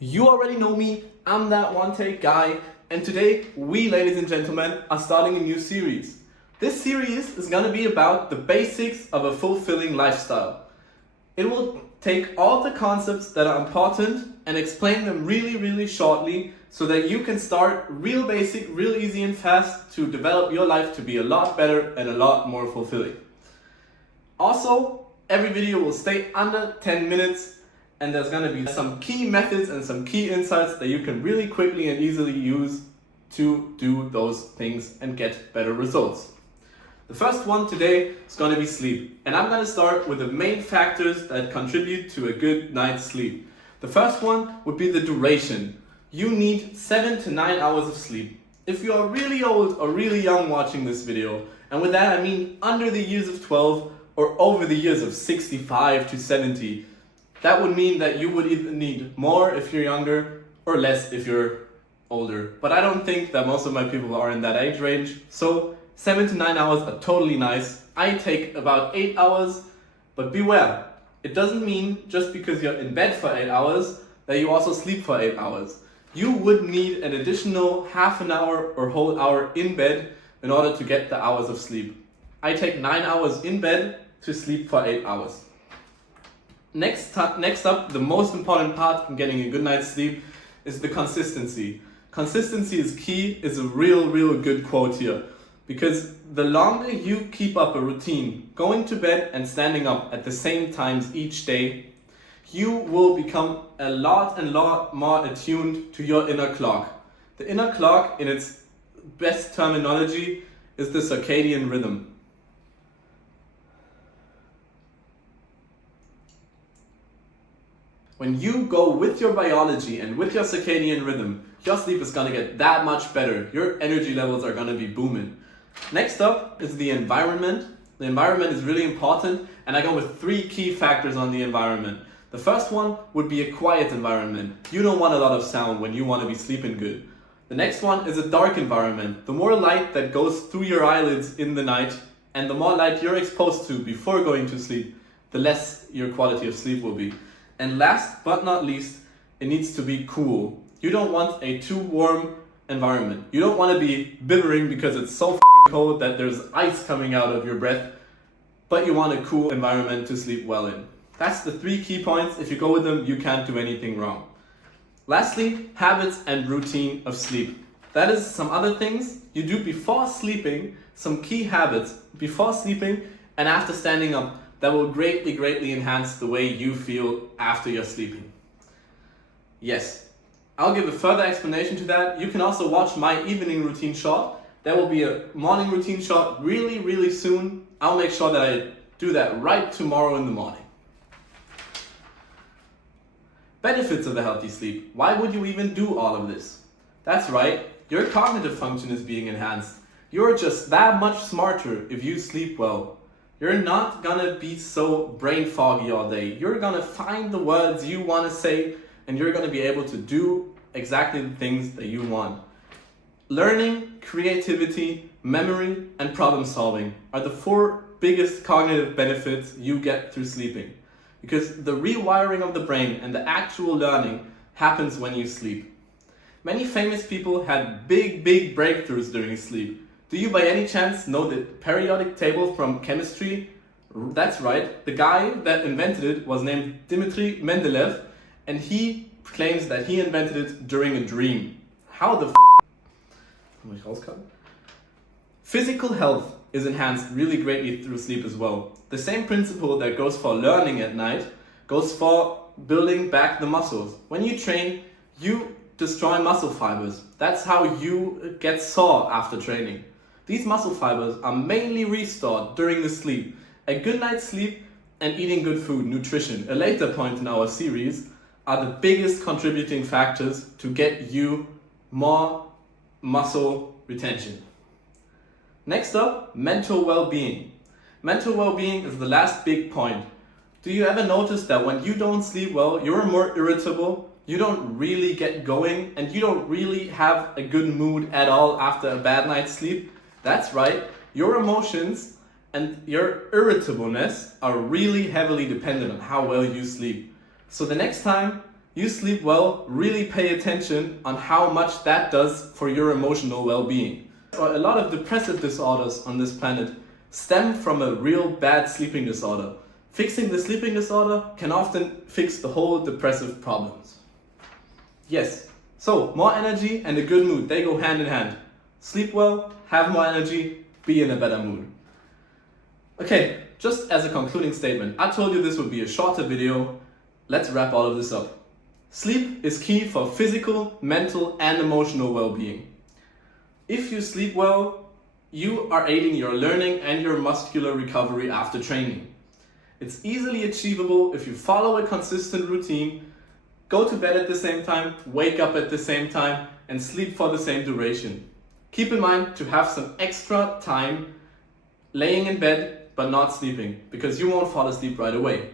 You already know me, I'm that one take guy, and today we, ladies and gentlemen, are starting a new series. This series is gonna be about the basics of a fulfilling lifestyle. It will take all the concepts that are important and explain them really shortly so that you can start real basic, real easy and fast to develop your life to be a lot better and a lot more fulfilling. Also, every video will stay under 10 minutes and there's going to be some key methods and some key insights that you can really quickly and easily use to do those things and get better results. The first one today is going to be sleep, and I'm going to start with the main factors that contribute to a good night's sleep. The first one would be the duration. You need 7 to 9 hours of sleep. If you are really old or really young watching this video, and with that I mean under the years of 12 or over the years of 65 to 70, that would mean that you would either need more if you're younger or less if you're older. But I don't think that most of my people are in that age range. So 7 to 9 hours are totally nice. I take about 8 hours, but beware. It doesn't mean just because you're in bed for 8 hours that you also sleep for 8 hours. You would need an additional half an hour or whole hour in bed in order to get the hours of sleep. I take 9 hours in bed to sleep for 8 hours. Next up, the most important part in getting a good night's sleep is the consistency. Consistency is key is a real good quote here. Because the longer you keep up a routine, going to bed and standing up at the same times each day, you will become a lot more attuned to your inner clock. The inner clock, in its best terminology, is the circadian rhythm. When you go with your biology and with your circadian rhythm, your sleep is gonna get that much better. Your energy levels are gonna be booming. Next up is the environment. The environment is really important, and I go with 3 key factors on the environment. The first one would be a quiet environment. You don't want a lot of sound when you want to be sleeping good. The next one is a dark environment. The more light that goes through your eyelids in the night, and the more light you're exposed to before going to sleep, the less your quality of sleep will be. And last but not least, it needs to be cool. You don't want a too warm environment. You don't want to be bibbering because it's so cold that there's ice coming out of your breath, but you want a cool environment to sleep well in. That's the 3 key points. If you go with them, you can't do anything wrong. Lastly, habits and routine of sleep. That is some other things you do before sleeping, some key habits before sleeping and after standing up that will greatly enhance the way you feel after you're sleeping. Yes, I'll give a further explanation to that. You can also watch my evening routine short. There will be a morning routine short really soon. I'll make sure that I do that right tomorrow in the morning. Benefits of a healthy sleep. Why would you even do all of this? That's right, your cognitive function is being enhanced. You're just that much smarter if you sleep well. You're not gonna be so brain foggy all day. You're gonna find the words you wanna say and you're gonna be able to do exactly the things that you want. Learning, creativity, memory, and problem solving are the 4 biggest cognitive benefits you get through sleeping. Because the rewiring of the brain and the actual learning happens when you sleep. Many famous people had big breakthroughs during sleep. Do you by any chance know the periodic table from chemistry? That's right, the guy that invented it was named Dmitri Mendeleev, and he claims that he invented it during a dream. How the Physical health is enhanced really greatly through sleep as well. The same principle that goes for learning at night goes for building back the muscles. When you train, you destroy muscle fibers. That's how you get sore after training. These muscle fibers are mainly restored during the sleep. A good night's sleep and eating good food, nutrition, a later point in our series, are the biggest contributing factors to get you more muscle retention. Next up, mental well-being. Mental well-being is the last big point. Do you ever notice that when you don't sleep well, you're more irritable, you don't really get going, and you don't really have a good mood at all after a bad night's sleep? That's right, your emotions and your irritableness are really heavily dependent on how well you sleep. So the next time you sleep well, really pay attention on how much that does for your emotional well-being. A lot of depressive disorders on this planet stem from a real bad sleeping disorder. Fixing the sleeping disorder can often fix the whole depressive problems. Yes, so more energy and a good mood, they go hand in hand. Sleep well, have more energy, be in a better mood. Okay, just as a concluding statement, I told you this would be a shorter video. Let's wrap all of this up. Sleep is key for physical, mental, and emotional well-being. If you sleep well, you are aiding your learning and your muscular recovery after training. It's easily achievable if you follow a consistent routine, go to bed at the same time, wake up at the same time, and sleep for the same duration. Keep in mind to have some extra time laying in bed but not sleeping, because you won't fall asleep right away.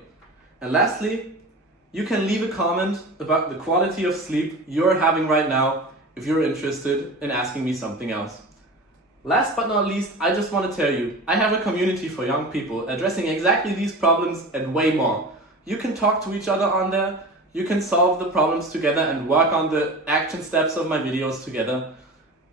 And lastly, you can leave a comment about the quality of sleep you're having right now if you're interested in asking me something else. Last but not least, I just want to tell you, I have a community for young people addressing exactly these problems and way more. You can talk to each other on there, you can solve the problems together and work on the action steps of my videos together,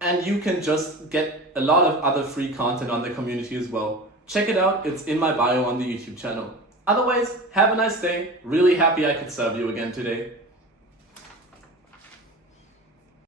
and you can just get a lot of other free content on the community as well. Check it out, it's in my bio on the YouTube channel. Otherwise, have a nice day. Really happy I could serve you again today.